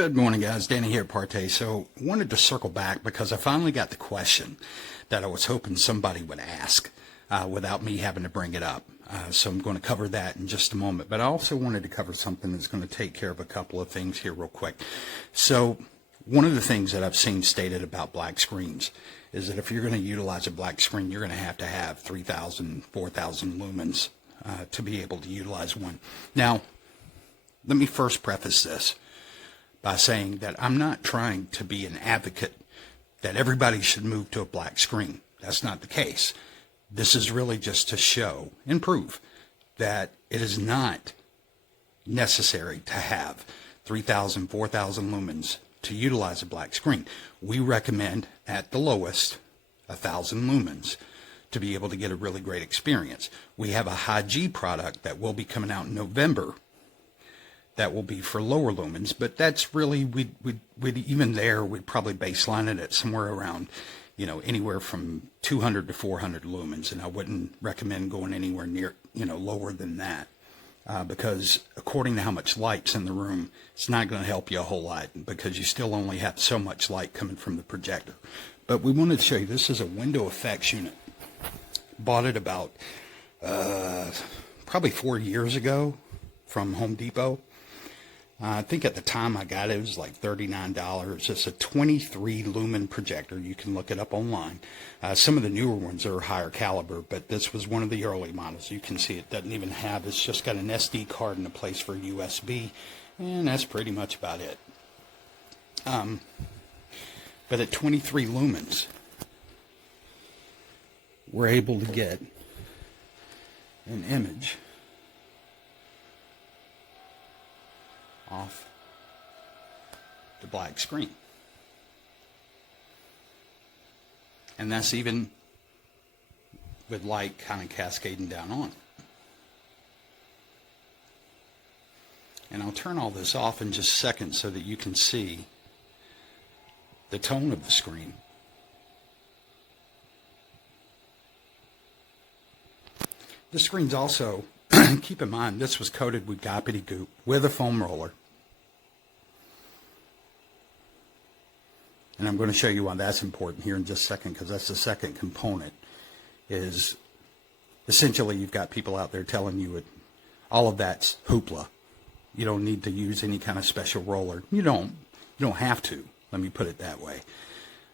Good morning, guys. Danny here at ParTay. So wanted to circle back because I finally got the question that I was hoping somebody would ask without me having to bring it up. So I'm going to cover that in just a moment. But I also wanted to cover something that's going to take care of a couple of things here real quick. So one of the things that I've seen stated about black screens is that if you're going to utilize a black screen, you're going to have 3,000, 4,000 lumens to be able to utilize one. Now, let me first preface this by saying that I'm not trying to be an advocate that everybody should move to a black screen. That's not the case. This is really just to show and prove that it is not necessary to have 3,000, 4,000 lumens to utilize a black screen. We recommend at the lowest 1,000 lumens to be able to get a really great experience. We have a high G product that will be coming out in November that will be for lower lumens, but that's really, we'd even there, we'd probably baseline it at somewhere around, anywhere from 200 to 400 lumens, and I wouldn't recommend going anywhere near, lower than that, because according to how much light's in the room, it's not going to help you a whole lot because you still only have so much light coming from the projector. But we wanted to show you, this is a window effects unit. Bought it about probably 4 years ago from Home Depot. I think at the time I got it, it was like $39. It's a 23 lumen projector. You can look it up online. Some of the newer ones are higher caliber, but this was one of the early models. You can see it doesn't even have, it's just got an SD card and a place for USB, and that's pretty much about it. But at 23 lumens, we're able to get an image off the black screen. And that's even with light kind of cascading down on it. And I'll turn all this off in just a second so that you can see the tone of the screen. The screen's also, keep in mind, this was coated with goppity goop with a foam roller. And I'm going to show you why that's important here in just a second, because that's the second component, is essentially you've got people out there telling you all of that's hoopla. You don't need to use any kind of special roller. You don't have to, let me put it that way.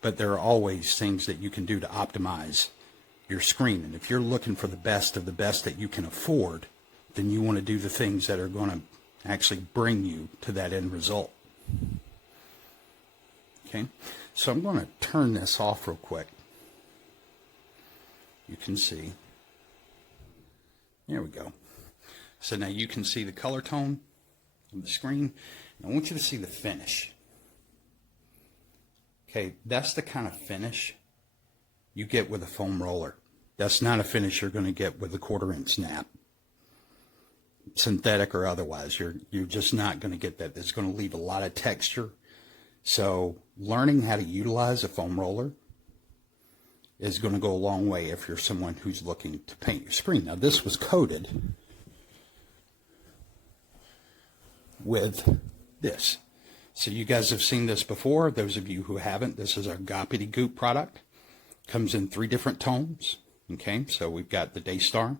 But there are always things that you can do to optimize your screen. And if you're looking for the best of the best that you can afford, then you want to do the things that are going to actually bring you to that end result. Okay, so I'm going to turn this off real quick. You can see. There we go. So now you can see the color tone of the screen. And I want you to see the finish. Okay, that's the kind of finish you get with a foam roller. That's not a finish you're going to get with a 1/4-inch snap. Synthetic or otherwise, you're just not going to get that. It's going to leave a lot of texture. So learning how to utilize a foam roller is going to go a long way if you're someone who's looking to paint your screen. Now this was coated with this. So you guys have seen this before. Those of you who haven't, this is our goppity goop product. Comes in 3 different tones. Okay, so we've got the Daystar,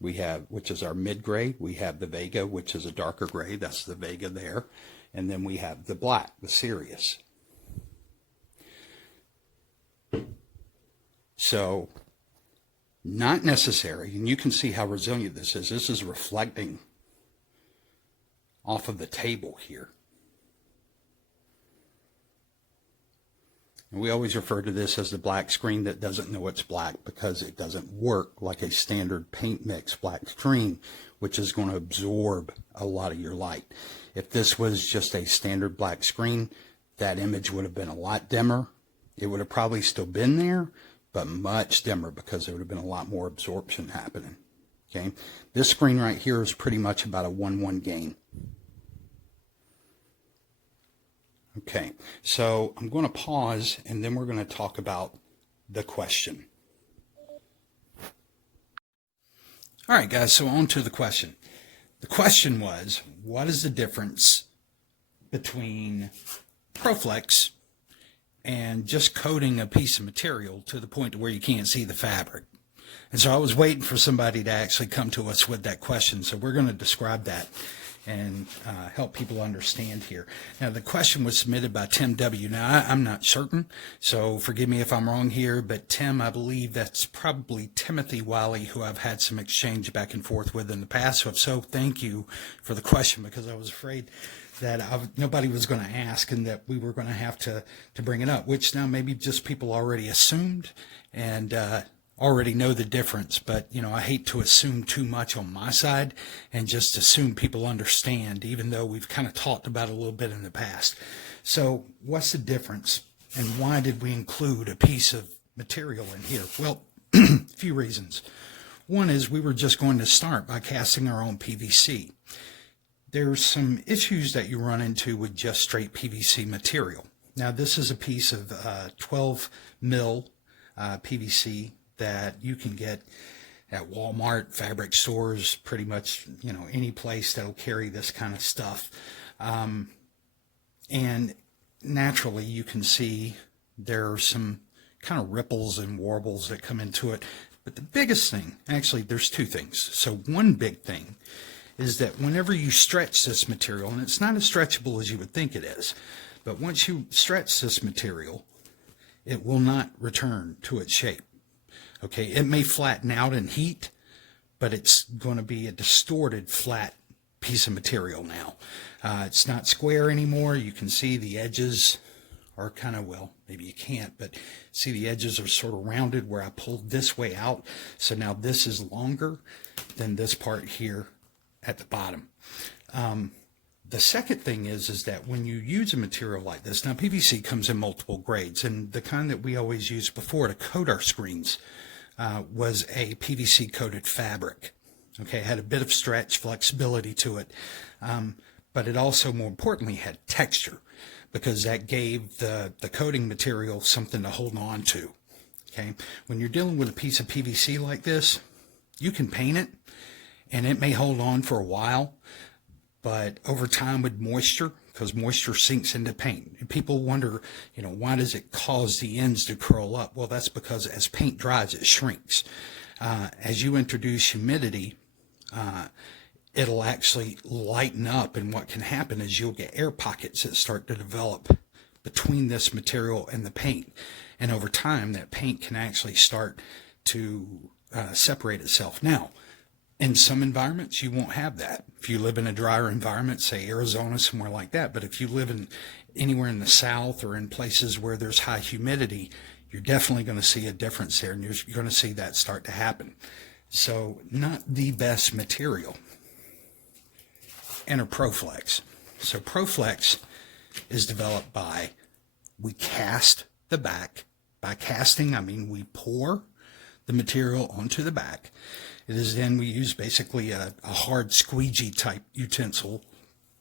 we have, which is our mid-gray. We have the Vega, which is a darker gray. That's the Vega there. And then we have the black, the Sirius. So, not necessary, and you can see how resilient this is. This is reflecting off of the table here. And we always refer to this as the black screen that doesn't know it's black, because it doesn't work like a standard paint mix black screen, which is going to absorb a lot of your light. If this was just a standard black screen, that image would have been a lot dimmer. It would have probably still been there, but much dimmer, because there would have been a lot more absorption happening. Okay, this screen right here is pretty much about a 1-1 gain. Okay, so I'm going to pause, and then we're going to talk about the question. All right, guys, so on to the question. The question was, what is the difference between ProFlex and just coating a piece of material to the point to where you can't see the fabric. And so I was waiting for somebody to actually come to us with that question. So we're going to describe that and help people understand here. Now, the question was submitted by Tim W. Now, I'm not certain, so forgive me if I'm wrong here, but Tim, I believe that's probably Timothy Wiley, who I've had some exchange back and forth with in the past. So if so, thank you for the question, because I was afraid that nobody was going to ask and that we were going to have to bring it up, which now maybe just people already assumed and already know the difference. But, you know, I hate to assume too much on my side and just assume people understand, even though we've kind of talked about it a little bit in the past. So what's the difference and why did we include a piece of material in here? Well, a few reasons. One is we were just going to start by casting our own PVC. There's some issues that you run into with just straight PVC material. Now, this is a piece of 12 mil PVC that you can get at Walmart, fabric stores, pretty much, you know, any place that'll carry this kind of stuff. And naturally, you can see there are some kind of ripples and warbles that come into it. But the biggest thing, actually, there's two things. So one big thing is that whenever you stretch this material, and it's not as stretchable as you would think it is, but once you stretch this material, it will not return to its shape. Okay, it may flatten out in heat, but it's going to be a distorted, flat piece of material now. It's not square anymore. You can see the edges are kind of, well, maybe you can't, but see the edges are sort of rounded where I pulled this way out. So now this is longer than this part here at the bottom. The second thing is that when you use a material like this, now PVC comes in multiple grades, and the kind that we always used before to coat our screens was a PVC coated fabric. Okay, it had a bit of stretch, flexibility to it, but it also, more importantly, had texture, because that gave the coating material something to hold on to. Okay, when you're dealing with a piece of PVC like this, you can paint it, and it may hold on for a while, but over time with moisture, because moisture sinks into paint. And people wonder, you know, why does it cause the ends to curl up? Well, that's because as paint dries, it shrinks. As you introduce humidity, it'll actually lighten up, and what can happen is you'll get air pockets that start to develop between this material and the paint. And over time, that paint can actually start to separate itself. Now, in some environments, you won't have that. If you live in a drier environment, say Arizona, somewhere like that, but if you live in anywhere in the South or in places where there's high humidity, you're definitely going to see a difference there, and you're going to see that start to happen. So not the best material. Enter ProFlex. So ProFlex is developed by, we cast the back. By casting, I mean we pour the material onto the back. It is then we use basically a hard squeegee type utensil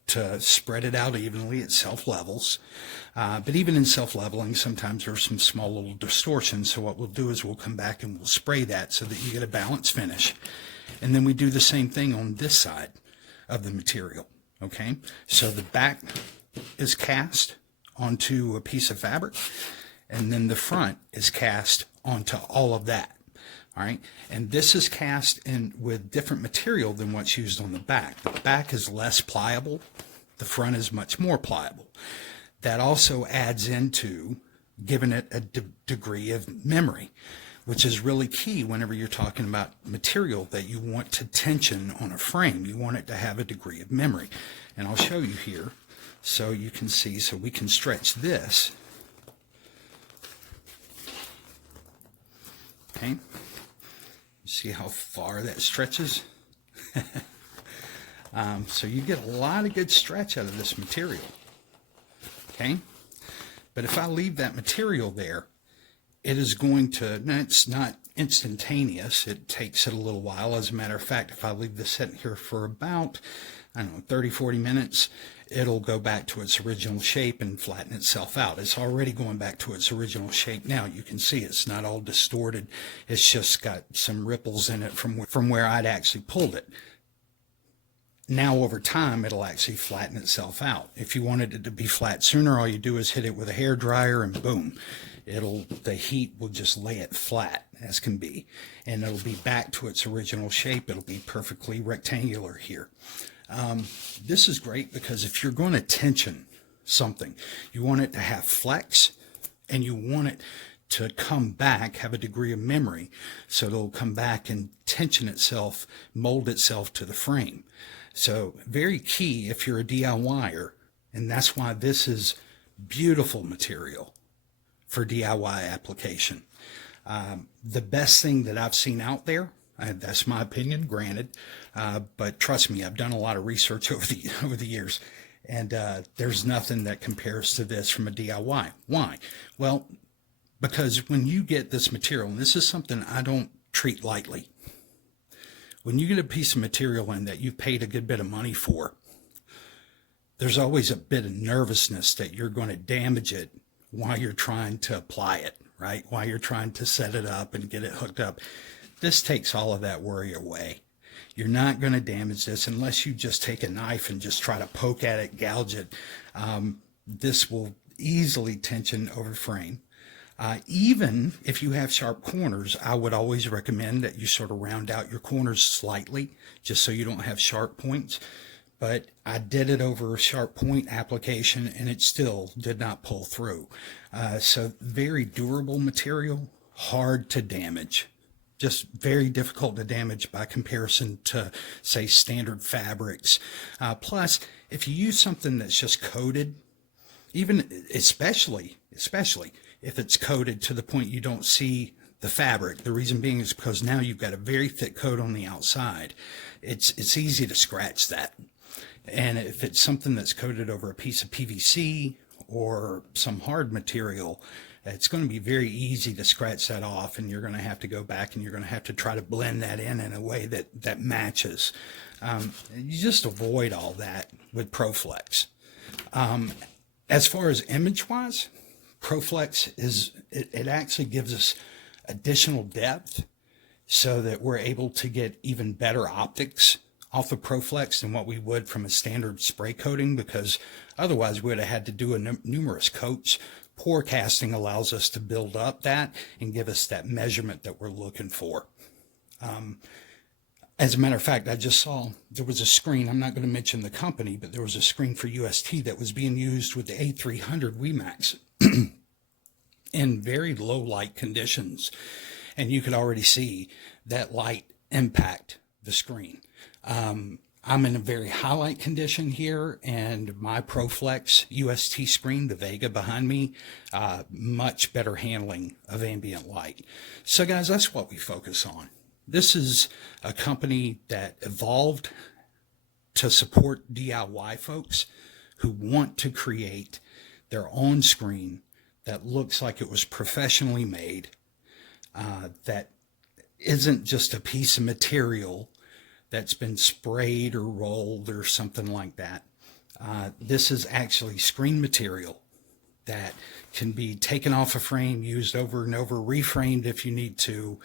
to spread it out evenly at self levels. But even in self leveling, sometimes there's some small little distortions. So what we'll do is we'll come back and we'll spray that so that you get a balanced finish. And then we do the same thing on this side of the material. Okay, so the back is cast onto a piece of fabric, and then the front is cast onto all of that. All right, and this is cast in with different material than what's used on the back. The back is less pliable. The front is much more pliable. That also adds into giving it a degree of memory, which is really key whenever you're talking about material that you want to tension on a frame. You want it to have a degree of memory. And I'll show you here so you can see. So we can stretch this. Okay. See how far that stretches? So you get a lot of good stretch out of this material. Okay? But if I leave that material there, it is going to, it's not instantaneous. It takes it a little while. As a matter of fact, if I leave this sitting here for about, I don't know, 30, 40 minutes, it'll go back to its original shape and flatten itself out. It's already going back to its original shape now. You can see it's not all distorted. It's just got some ripples in it from where I'd actually pulled it. now over time, it'll actually flatten itself out. If you wanted it to be flat sooner, all you do is hit it with a hair dryer and boom, the heat will just lay it flat as can be, and it'll be back to its original shape. It'll be perfectly rectangular here. This is great because if you're going to tension something, you want it to have flex and you want it to come back, have a degree of memory, so it'll come back and tension itself, mold itself to the frame. So very key if you're a DIYer, and that's why this is beautiful material for DIY application. The best thing that I've seen out there, that's my opinion, granted, but trust me, I've done a lot of research over the years, and there's nothing that compares to this from a DIY. Why? Well, because when you get this material, and this is something I don't treat lightly, when you get a piece of material in that you've paid a good bit of money for, there's always a bit of nervousness that you're going to damage it while you're trying to apply it, right? While you're trying to set it up and get it hooked up. This takes all of that worry away. You're not going to damage this unless you just take a knife and just try to poke at it, gouge it. This will easily tension over frame. Even if you have sharp corners, I would always recommend that you sort of round out your corners slightly, just so you don't have sharp points. But I did it over a sharp point application and it still did not pull through. So very durable material, hard to damage. Just very difficult to damage by comparison to, say, standard fabrics. Plus, if you use something that's just coated, even especially if it's coated to the point you don't see the fabric, the reason being is because now you've got a very thick coat on the outside. It's easy to scratch that. And if it's something that's coated over a piece of PVC or some hard material, it's going to be very easy to scratch that off, and you're going to have to go back and you're going to have to try to blend that in a way that matches. You just avoid all that with ProFlex. As far as image-wise, ProFlex it actually gives us additional depth so that we're able to get even better optics off of ProFlex than what we would from a standard spray coating, because otherwise we would have had to do numerous coats. Pour casting allows us to build up that and give us that measurement that we're looking for. As a matter of fact, I just saw there was a screen, I'm not going to mention the company, but there was a screen for UST that was being used with the A300 WeMax in very low light conditions. And you could already see that light impact the screen. I'm in a very high light condition here, and my ProFlex UST screen, the Vega behind me, much better handling of ambient light. So guys, that's what we focus on. This is a company that evolved to support DIY folks who want to create their own screen that looks like it was professionally made, that isn't just a piece of material that's been sprayed or rolled or something like that. This is actually screen material that can be taken off a frame, used over and over, reframed if you need to,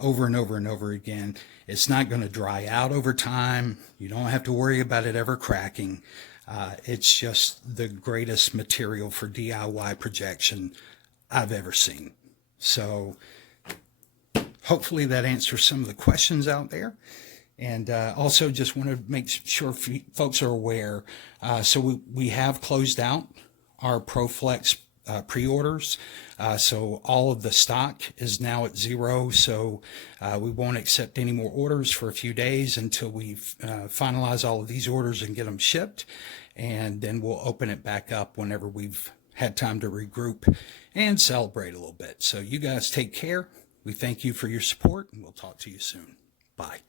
over and over and over again. It's not going to dry out over time. You don't have to worry about it ever cracking. It's just the greatest material for DIY projection I've ever seen. So hopefully that answers some of the questions out there. And also just want to make sure folks are aware. So we have closed out our ProFlex pre-orders. So all of the stock is now at zero. So we won't accept any more orders for a few days until we finalize all of these orders and get them shipped. And then we'll open it back up whenever we've had time to regroup and celebrate a little bit. So you guys take care. We thank you for your support, and we'll talk to you soon. Bye.